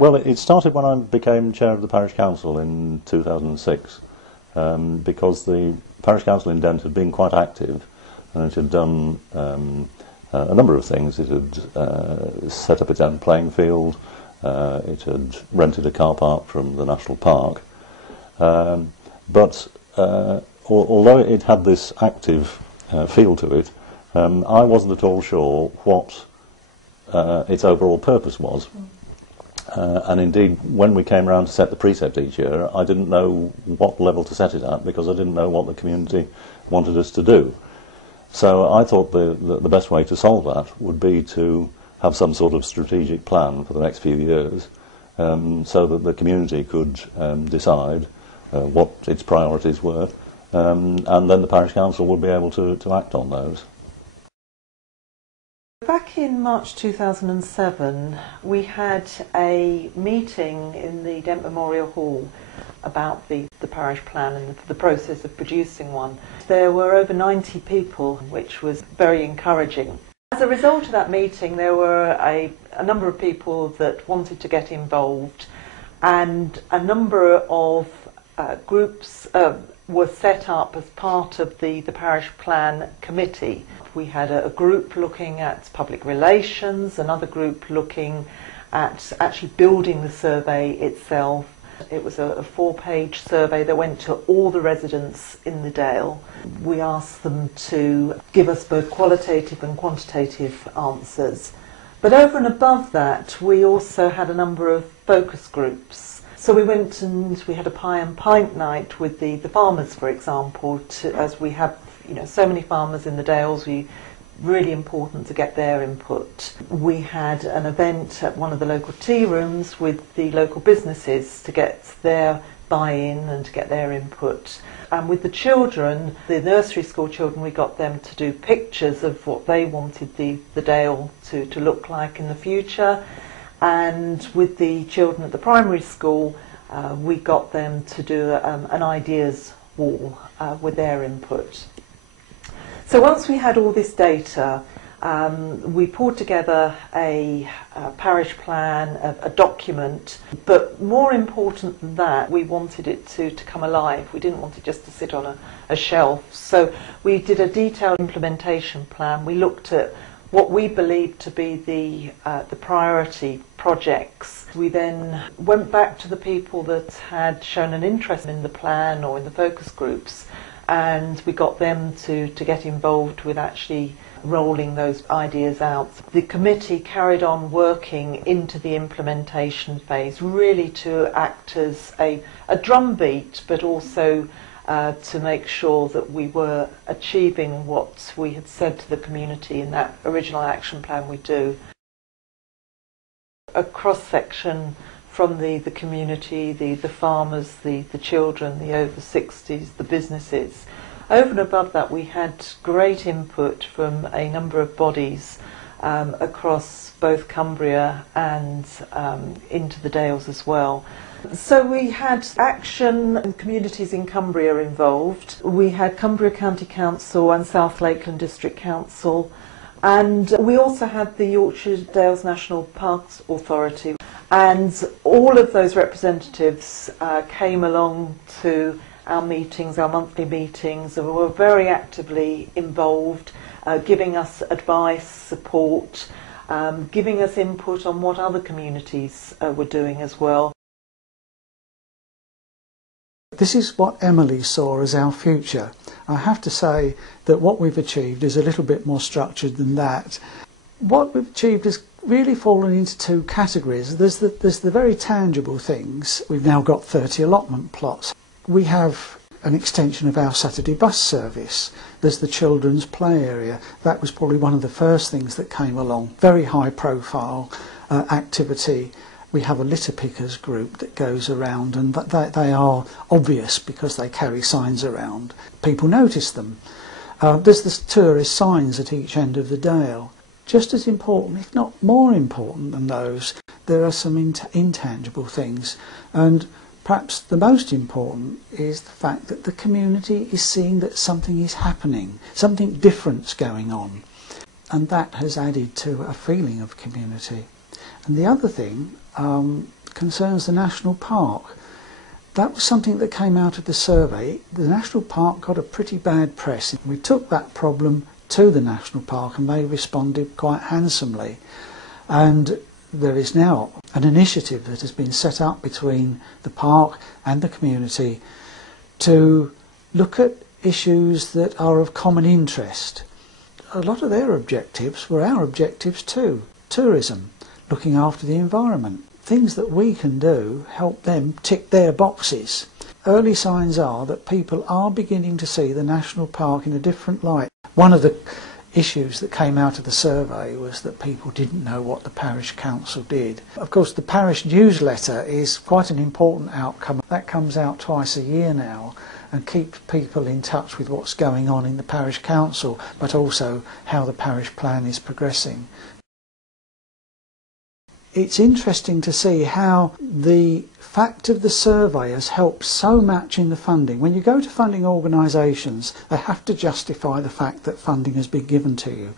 Well, it started when I became chair of the Parish Council in 2006, because the Parish Council in Dent had been quite active, and it had done a number of things. It had set up its own playing field, it had rented a car park from the National Park, but although it had this active feel to it, I wasn't at all sure what its overall purpose was. And indeed, when we came around to set the precept each year, I didn't know what level to set it at, because I didn't know what the community wanted us to do. So I thought the best way to solve that would be to have some sort of strategic plan for the next few years, so that the community could decide what its priorities were, and then the Parish Council would be able to act on those. Back in March 2007, we had a meeting in the Dent Memorial Hall about the parish plan and the process of producing one. There were over 90 people, which was very encouraging. As a result of that meeting, there were a number of people that wanted to get involved, and a number of groups were set up as part of the parish plan committee. We had a group looking at public relations, another group looking at actually building the survey itself. It was a 4-page survey that went to all the residents in the Dale. We asked them to give us both qualitative and quantitative answers. But over and above that, we also had a number of focus groups. So we went and we had a pie and pint night with the farmers, for example, as we have so many farmers in the Dales. Really important to get their input. We had an event at one of the local tea rooms with the local businesses to get their buy-in and to get their input. And with the children, the nursery school children, we got them to do pictures of what they wanted the Dale to look like in the future. And with the children at the primary school, we got them to do an ideas wall with their input. So once we had all this data, we pulled together a parish plan, a document, but more important than that, we wanted it to come alive. We didn't want it just to sit on a shelf. So we did a detailed implementation plan. We looked at what we believed to be the priority projects. We then went back to the people that had shown an interest in the plan or in the focus groups, and we got them to get involved with actually rolling those ideas out. The committee carried on working into the implementation phase, really to act as a drumbeat, but also to make sure that we were achieving what we had said to the community in that original action plan we do. A cross-section from the community, the farmers, the children, the over 60s, the businesses. Over and above that, we had great input from a number of bodies across both Cumbria and into the Dales as well. So we had action and communities in Cumbria involved. We had Cumbria County Council and South Lakeland District Council, and we also had the Yorkshire Dales National Parks Authority. And all of those representatives came along to our meetings, our monthly meetings, and were very actively involved, giving us advice, support, giving us input on what other communities were doing as well. This is what Emily saw as our future. I have to say that what we've achieved is a little bit more structured than that. What we've achieved has really fallen into two categories. There's the very tangible things. We've now got 30 allotment plots. We have an extension of our Saturday bus service. There's the children's play area. That was probably one of the first things that came along. Very high profile activity. We have a litter pickers group that goes around, and they are obvious because they carry signs around. People notice them. There's the tourist signs at each end of the Dale. Just as important, if not more important than those, there are some intangible things, and perhaps the most important is the fact that the community is seeing that something is happening, something different's going on, and that has added to a feeling of community. And the other thing concerns the national park, that was something that came out of the survey. The national park got a pretty bad press. We took that problem to the national park and they responded quite handsomely. And there is now an initiative that has been set up between the park and the community to look at issues that are of common interest. A lot of their objectives were our objectives too. Tourism, looking after the environment. Things that we can do help them tick their boxes. Early signs are that people are beginning to see the national park in a different light. One of the issues that came out of the survey was that people didn't know what the parish council did. Of course, the parish newsletter is quite an important outcome. That comes out twice a year now and keeps people in touch with what's going on in the parish council, but also how the parish plan is progressing. It's interesting to see how the fact of the survey has helped so much in the funding. When you go to funding organisations, they have to justify the fact that funding has been given to you.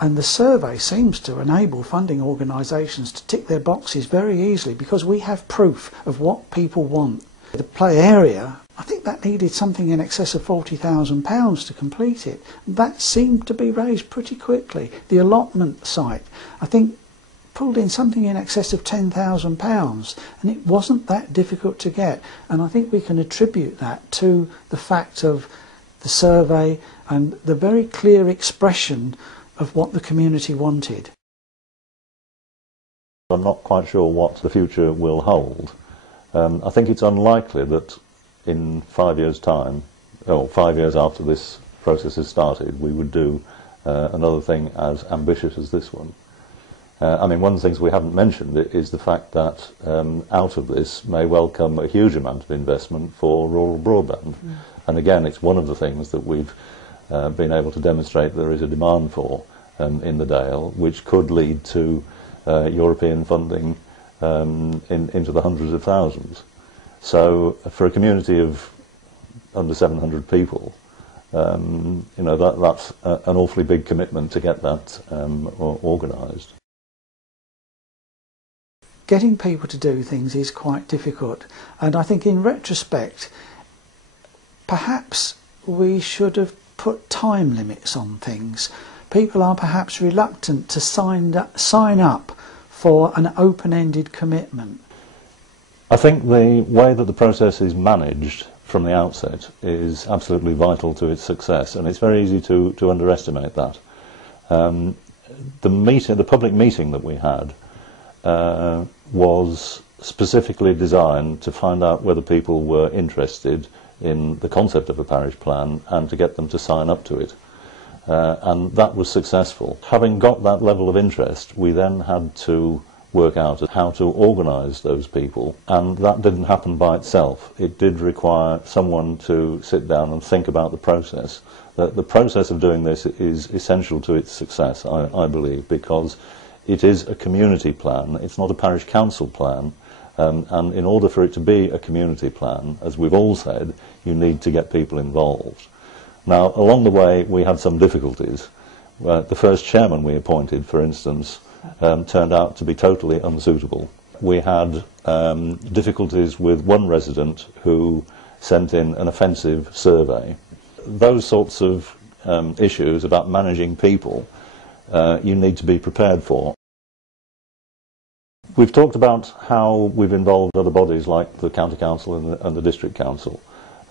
And the survey seems to enable funding organisations to tick their boxes very easily because we have proof of what people want. The play area, I think that needed something in excess of £40,000 to complete it. That seemed to be raised pretty quickly. The allotment site, I think, pulled in something in excess of £10,000, and it wasn't that difficult to get. And I think we can attribute that to the fact of the survey and the very clear expression of what the community wanted. I'm not quite sure what the future will hold. I think it's unlikely that in 5 years' time, or 5 years after this process has started, we would do another thing as ambitious as this one. I mean, one of the things we haven't mentioned is the fact that out of this may well come a huge amount of investment for rural broadband. And again, it's one of the things that we've been able to demonstrate there is a demand for in the Dale, which could lead to European funding into the hundreds of thousands. So for a community of under 700 people, you know, that's an awfully big commitment to get that organised. Getting people to do things is quite difficult, and I think in retrospect perhaps we should have put time limits on things. People are perhaps reluctant to sign up for an open-ended commitment. I think the way that the process is managed from the outset is absolutely vital to its success, and it's very easy to underestimate that. The public meeting that we had was specifically designed to find out whether people were interested in the concept of a parish plan and to get them to sign up to it. And that was successful. Having got that level of interest, we then had to work out how to organise those people, and that didn't happen by itself. It did require someone to sit down and think about the process. The process of doing this is essential to its success, I believe, because it is a community plan, it's not a parish council plan, and in order for it to be a community plan, as we've all said, you need to get people involved. Now, along the way we had some difficulties. The first chairman we appointed, for instance, turned out to be totally unsuitable. We had difficulties with one resident who sent in an offensive survey. Those sorts of issues about managing people you need to be prepared for. We've talked about how we've involved other bodies like the County Council and the District Council,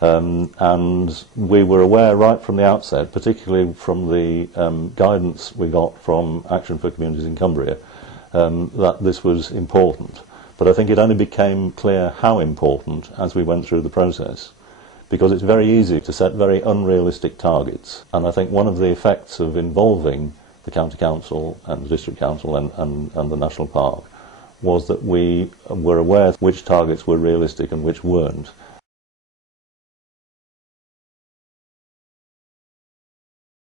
and we were aware right from the outset, particularly from the guidance we got from Action for Communities in Cumbria, that this was important. But I think it only became clear how important as we went through the process, because it's very easy to set very unrealistic targets, and I think one of the effects of involving the County Council and the District Council and the National Park was that we were aware which targets were realistic and which weren't,